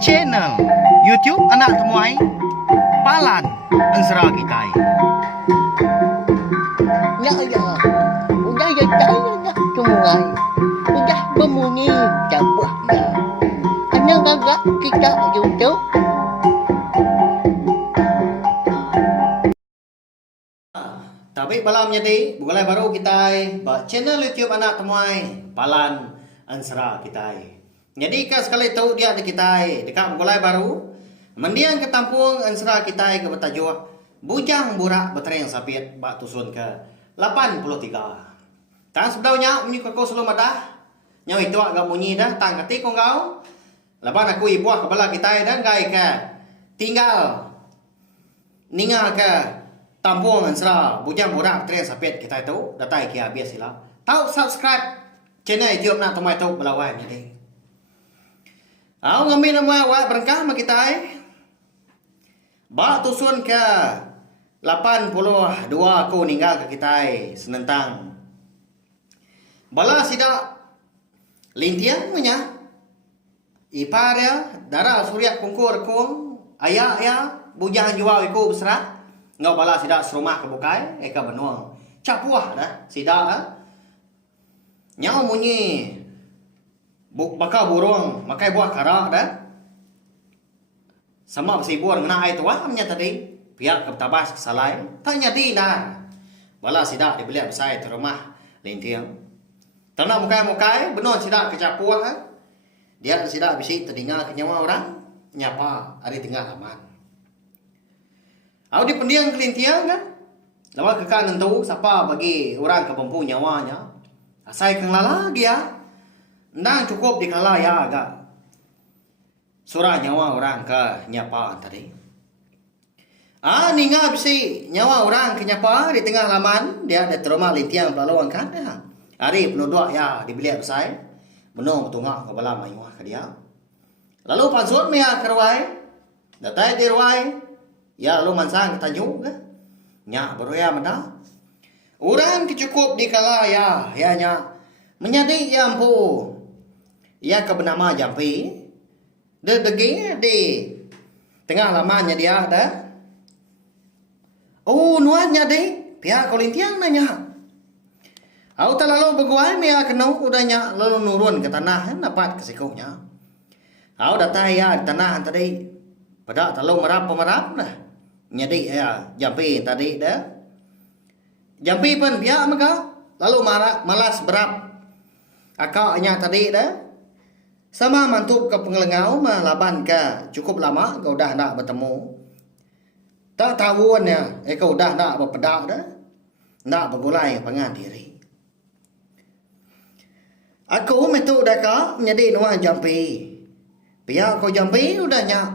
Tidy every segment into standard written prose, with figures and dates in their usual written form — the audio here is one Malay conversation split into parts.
Channel YouTube anak temuai Palan Ansara kita. Ya ya, udah ya saya dah temuai, udah berbunyi cabut dah. Hanya gagak kita YouTube. Tapi malam jadi bukan baru kita channel YouTube anak temuai Palan Ansara kita. Jadi kan sekali tahu dia di kita dekat mulai baru mendiang ke tampung Ansara kita ke bertajuk Bujang Burak Bertereng Sapit bak tusun ke 83. Tang sebenarnya bunyi kau selalu madah. Nyawa itu agak bunyi dah tang ketik kau. Laban aku ibu kepala kita dan gai ke tinggal ningal ke tampung Ansara Bujang Burak Bertereng Sapit kita itu datai kia biasa sila. Tahu subscribe channel YouTube nak temai tahu belawai ni. Aku ngambil nama awak berangkah sama kita Bak tusun ke 82 aku ninggal ke kita senentang. Bala sidak lintian punya. Ipar ya darah surya kungkur kung ayah ya bujang jual iku besar. Ngau bala sidak serumah ke bukai eka benuang. Capuah dah sidak nyau munyi bakal burung makai buah karak dah. Sama si buah ngena ai tua amnya tadi pihak ke tabas kesalai tanya di dah. Bala sidak dibeli besai tu rumah lintiang. Tanah mukai benon sidak kecapuah. Dia sidak bisi terdengar ke nyawa orang nyapa hari tengah aman. Au di pendiang kelintiang kan. Lawan kekan nentu siapa bagi orang ke pempu nyawanya. Asai keng lala dia. Nang cukup di kala ya agak. Surah nyawa orang ke nyapa tadi. Ninga bisi nyawa orang ke nyapa di tengah laman dia ada trauma lintiang pelaluan kan. Hari penuduk ya dibeli besai. Menung tungak ke bala mayuah ke dia. Lalu pansut mea kerwai. Datai di ruai. Ya lalu mansang ke tajuk ke. Nyak baru ya menda. Orang kecukup di kala ya nya menjadi ya ampu. Ya ke bernama Jampi. Degi di tengah lamanya dia ada. Oh nuannya deh. Pihak kolintiang nanya. Aku tak lalu berguai mea kena udahnya lalu nurun ke tanah dapat ke sikunya. Aku datai ya di tanah tadi. Pada tak lalu merap dah. Jadi ya Jampi tadi dah. Jampi pun pihak maka lalu malas berap. Akaknya tadi dah. Sama mantup ke pengelengau melaban ke cukup lama kau dah nak bertemu. Tak tahuan ya, kau dah nak berpedak dah. Nak bergulai pengan diri. Aku metu dah menjadi nuan Jampi. Pihak kau Jampi udah nyak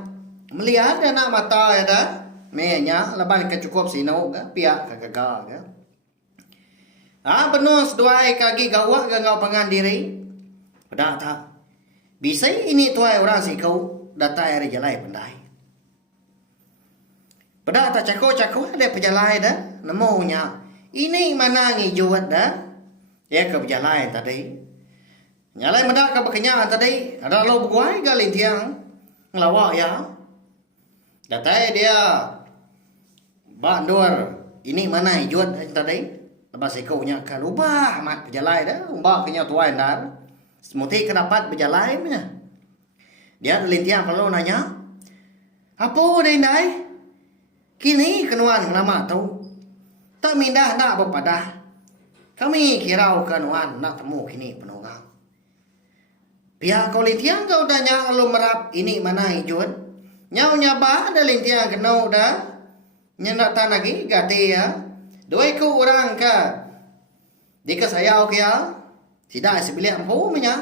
melihat dia nak mata ya dah. Menya laban ke cukup sino ke pihak ke gagal ke. Benus dua kaki gawak ke ngau pengan diri. Pedak tak. Bisa ini tuai orang si kau datai ada jalai pandai. Pada tak cako ada pejalai dah. Nemunya ini mana ngijuat dah. Ya ke pejalai tadi. Nyalai medak ke berkenyang tadi. Ada lo berguai ke lintiang. Ngelawak ya. Datai dia. Bandur. Ini mana ngijuat tadi. Lepas ikutnya ke lubah amat pejalai dah. Umbak kenyang tuai dah. Semuti kedapat berjalan punya. Dia lintiang kalau nanya. Apa dia indai? Kini kenuan nama tu. Tak mindah nak berpadah. Kami kirau kenuan nak temu kini penunggang. Pihak kau lintiang kau tanya lalu merap ini mana hijun. Nyau nyaba ada lintiang kenau dah. Nyendak tan lagi gati ya. Dua ku orang ke. Dika saya okey ya. Sidak sebelah ampu punya.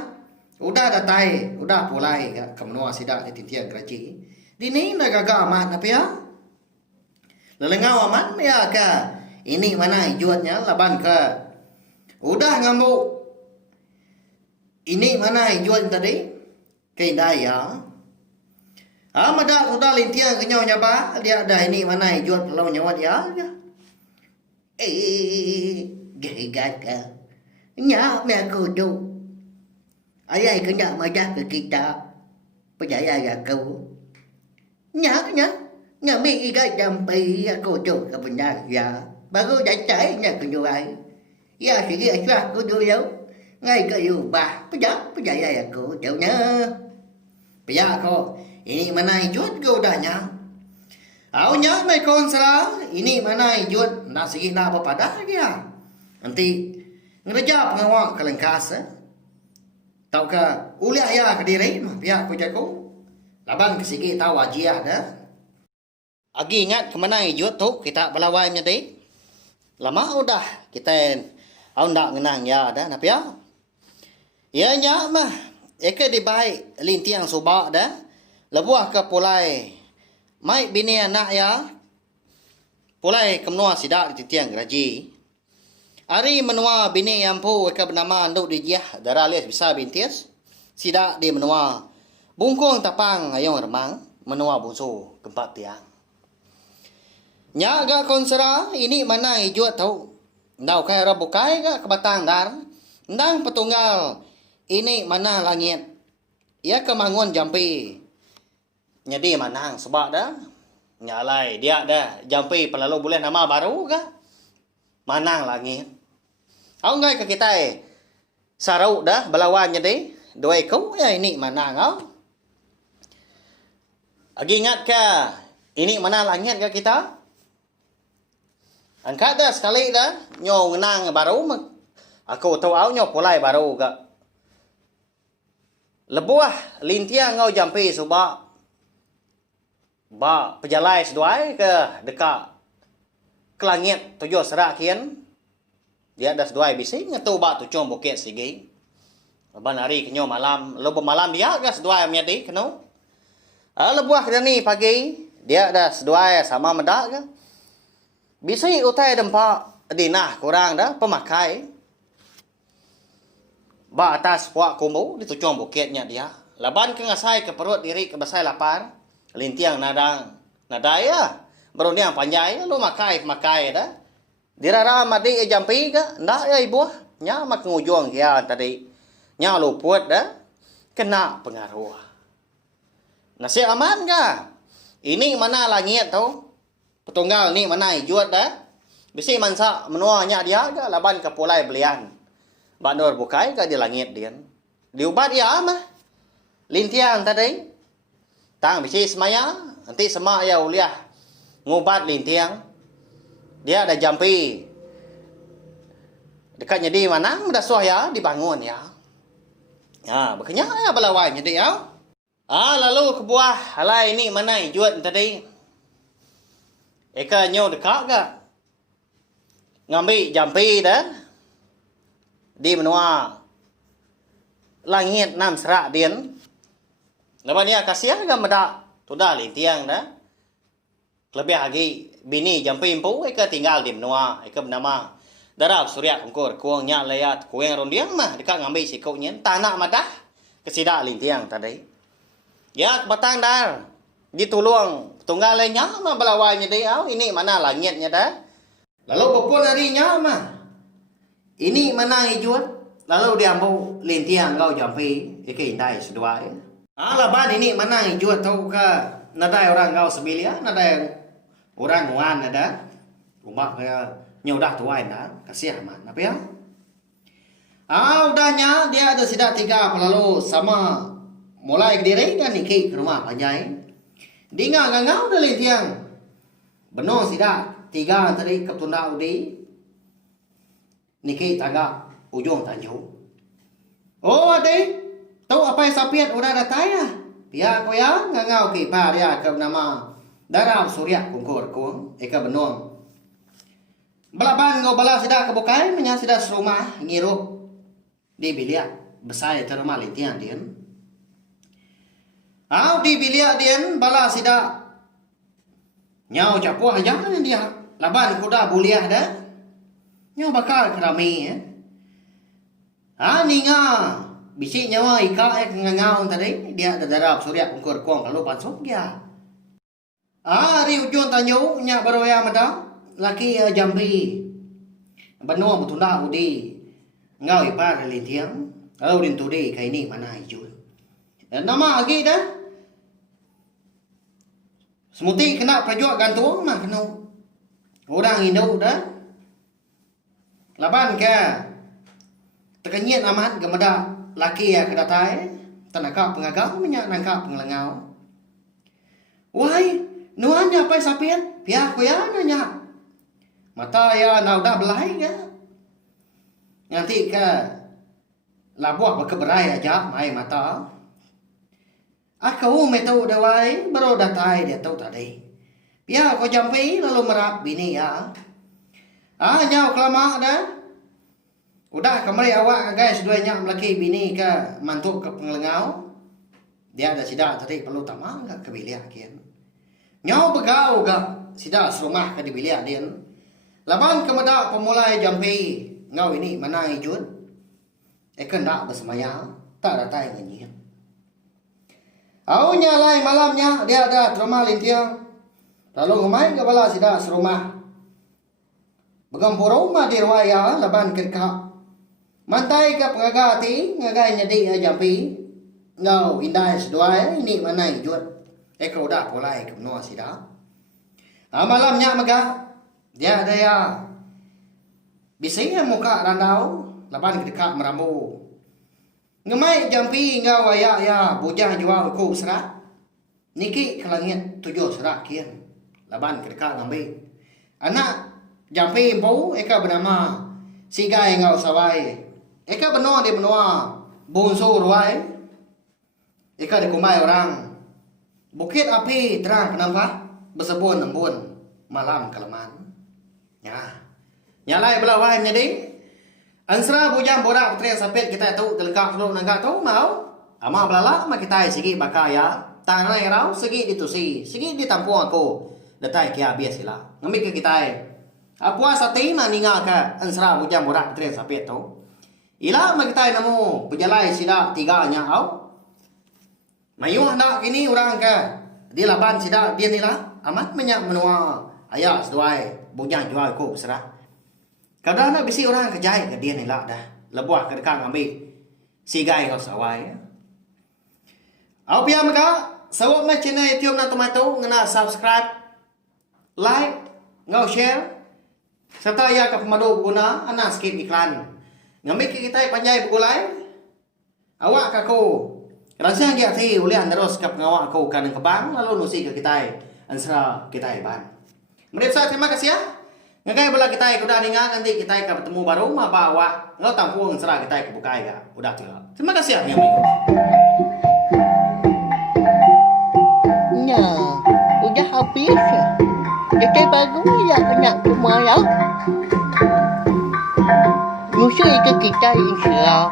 Udah datai, udah pulai ke menua sidak di tintian keraci. Dini dah gagak amat apa ya? Lelengau amat ya ke. Ini mana hijaunya laban ke. Udah ngamuk. Ini mana hijau tadi? Keindai ya. Madak udah lintian kenyaunya ba. Dia ada ini mana hijau pelau nyawa dia. Gagal. Nya me kudu. Ayah kena majak ke kita. Percaya ya kau. Nya mi ga jampi aku tu ke benda ya. Baru dah cai nya ke jual. Ya sigi aswa aku tu yo. Ngai ke yu ba. Percaya ya kau tu nya. Pia ko, ini mana ijut kau danya. Aunya mai konsra, ini mana ijut nak segi nak apa pada dia. Nanti ngerja pengawak kelengkas. Tahu ke uliah ya ke diri mah pia ko jago. Laban ke segi tahu ajiah dah. Agi ingat ke mana ijut tu kita belawai tadi. Lama udah kita au ndak ngenang ya dah na pia. Ya nya mah eka di baik lintiang subak dah. Lebuah ke pulai. Mai bini anak ya. Pulai kemenua sidak di tiang geraji. Ari menua bini yang pu eka bernama anduk di jiah darah lias bisa bintis. Sidak di menua. Bungkung tapang ayong remang. Menua busu tempat tiang. Nya ga konsera ini mana hijau tau. Ndau kai rabukai ga kebatang dar. Ndang petunggal. Ini mana langit. Ia kemangun jampi. Jadi manang sebab dah. Nyalai dia dah. Jampi pelalu boleh nama baru ke? Manang langit. Au ngai ke kita sarau dah belawan jadi. Dua kau ya ini manang au. Agi ingat ke? Ini mana langit ke kita? Angkat dah sekali dah. Nyo ngenang baru. Aku tahu au nyo pulai baru ke. Lebuah lintiang ngau jampi subak. Ba pejalai seduai ke dekat ke langit tujuh serak kian. Dia ada seduai bising ngetu ba tujuh bukit sigi. Leban hari kenyo malam, lebu malam dia ke seduai menyadi kenu. Lebuah kedani pagi dia ada seduai sama medak ke. Bising utai dempak dinah kurang dah pemakai. Ba atas puak kumbu di tujuh bukitnya dia. Laban ke ngasai ke perut diri ke basai lapar. Lintiang nadang. Nadaya. Baru dia panjai lu makai dah. Dirara madi jampi ke. Ndak ya ibu. Nya mak ngujung kia tadi. Nya luput dah. Kena pengaruh. Nasi aman ke? Ini mana langit tu? Petunggal ni mana hijau dah. Bisi mansa menuanya dia ke. Laban ke pulai belian. Bandor bukai ke di langit dia. Diubat ya mah. Lintiang tadi. Tang bisi semaya. Nanti semak ya uliah. Ngubat lintiang. Dia ada jampi. Dekatnya di mana? Dah suah ya. Dibangun ya. Ya. Berkenyak ya belawai jadi ya. Lalu kebuah. Halai ini mana hijau tadi. Eka nyo dekat ke? Ngambil jampi dah. Di menua langit nam serak dian. Lepas ni kasihan ke medak. Sudah lintiang dah. Lebih lagi bini jampi impu eka tinggal di menua. Eka bernama Darab Surya Kungkur. Kuang nyak layat kuang rondiang mah dekat ngambil sikaunya. Tanah madah kesidak lintiang tadi. Ya kebatang dar. Ditulung tunggal lainnya mah belawainya dia. Ini mana langitnya dah. Lalu popon harinya mah. Ini mana hijau? Lalu dia ambil lintiang kau jampi. Ika indai seduai. Laban ini mana hijau tahu ke? Nadai orang kau sebilia. Nadai orang nuan ada. Rumah nyaw dah tuai dah. Kasih aman. Apa ya? Udahnya dia ada sidak tiga pelalu sama. Mulai ke diri dan niki ke rumah panjai. Dia ngau dah lintiang. Benar sidak. Tiga tadi ketunda udi. Niki tangga ujung tanjung. Oh adik, tahu apa yang sapiat udah datang ya? Pihak ko ya ngau ki pa dia ke nama Darab Surya Kungkur kuang eka benong. Balaban ngau bala sidak ke bukai menya sidak serumah ngirup di bilik besar ke rumah lintian dian. Di bilik dian bala sidak nyau capuh jangan dia laban kuda buliah dah. Nyo bakal kerami ya. Ninga bisi nyawa ika ngangau tadi dia ada Darab Surya Kungkur kuang kalau pansuk dia. Ri ujung tanyo nya baru ya mada laki jambi. Benua mutunda udi. Ngau ipa lintiang Lalu din today kay ni manay jud. Nama lagi dah. Semuti kena prajurit gantung mah kena. Orang Indo dah. Laban ke terkenyit amat gemeda laki ya kedatai tanaka pengagau minyak nangka pengelengau. Wahai nuanya pai sapiat pihak kuya nanya. Mata ya nau dah belai ke. Nanti ke labuak berkeberai aja mai mata. Aku metu dawai baru datai dia tahu tadi. Pihak kau jampi lalu merap bini ya. Nyau kelama dah. Udah kemari awak guys duanya melaki bini ke mantuk ke pengelengau. Dia ada sidak tadi perlu tamang ke bilik kian. Nyau begau ke sidak serumah ke di bilik dia. Laban kemedak pemulai jampi ngau ini mana ijun. Kendak bersemaya tak datai ngenyi. Au nyalai malamnya dia ada trauma lintiang. Lalu kemain ke bala sidak serumah. Begampur rumah di ruaya laban kerka. Mantai ke pengagati ngagai nyedi jampi. Ngau indai seduai ini mana ijut. Kau dah pulai ke menua sidak. Malamnya mega dia ada ya. Bisanya muka randau laban kerka merambu. Ngemai jampi ngau ayak ya bujang jual ku serat. Niki ke langit 7 serat kian. Laban kerka ngambil. Anak jampi impau eka bernama Sigai ngau sawai. Eka benua di benua bonso ruai. Eka dikumai orang. Bukit api terang penampak bersebun embun malam kelaman. Ya. Nyalai belawai menjadi. Ansra bujang borak putri sapit kita tahu telengkap dulu nangka tahu mau. Ama belala ma kita segi bakaya. Tangan rau segi ditusi, segi ditampu aku. Datai kia biasila. Ngambil ke kita. Apa sate na ninga ka ansra bujang borak putri sapit tahu. Ila ma kita namu berjalai sida 3 nya au. Mayu hendak kini orang ke di laban sida dia nila amat banyak menua ayah seduai bujang jual ko besar. Kadang nak bisi orang kejai ke dia nila dah lebuah ke dekat ngambil sigai kau sawai. Au pia maka sawak me channel YouTube na tomato ngena subscribe, like, ngau share serta ya ke pemadu guna ana skip iklan. Ngambil kita panjai begulai. Awak kaku rasa dia thi ulian terus kap ngawak aku kan ke bang lalu nusi ke kita ansra kita ban. Mereka terima kasih ya. Ngagai bola kita udah ninga nanti kita akan bertemu baru ma bawa ngau tampung ansra kita ke bukai ga. Udah tuh. Terima kasih ya. Nah, udah habis. Kita baru ya kena semua ya. Musuh itu kita insya